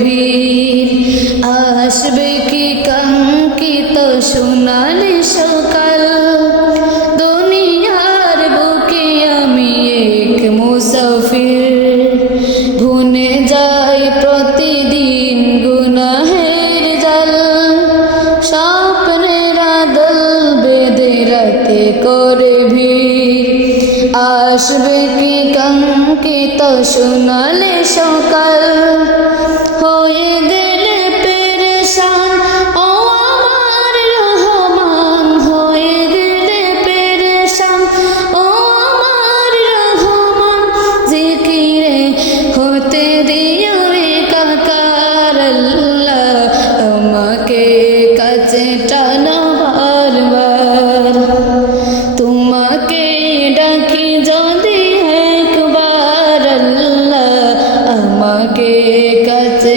ভিড় আসবে কি কাঙ্কিত সোনালি সকাল। দুনিয়ার বুকে আমি এক মুসাফির। ভুনে যাই প্রতিদিন গুনাহের জাল। স্বপ্নেরা দল বেদে রাতে করে ভিড়। আসবে কি কাঙ্কিত সোনালি সকাল। হতে দিও কাকার আল্লাহ আমাকে কাছে টানো বারবার তোমাকে ডাকি যদি একবার আমাকে কাছে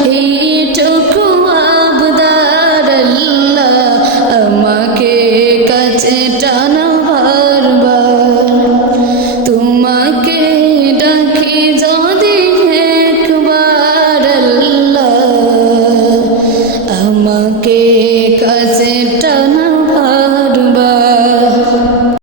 Shanti.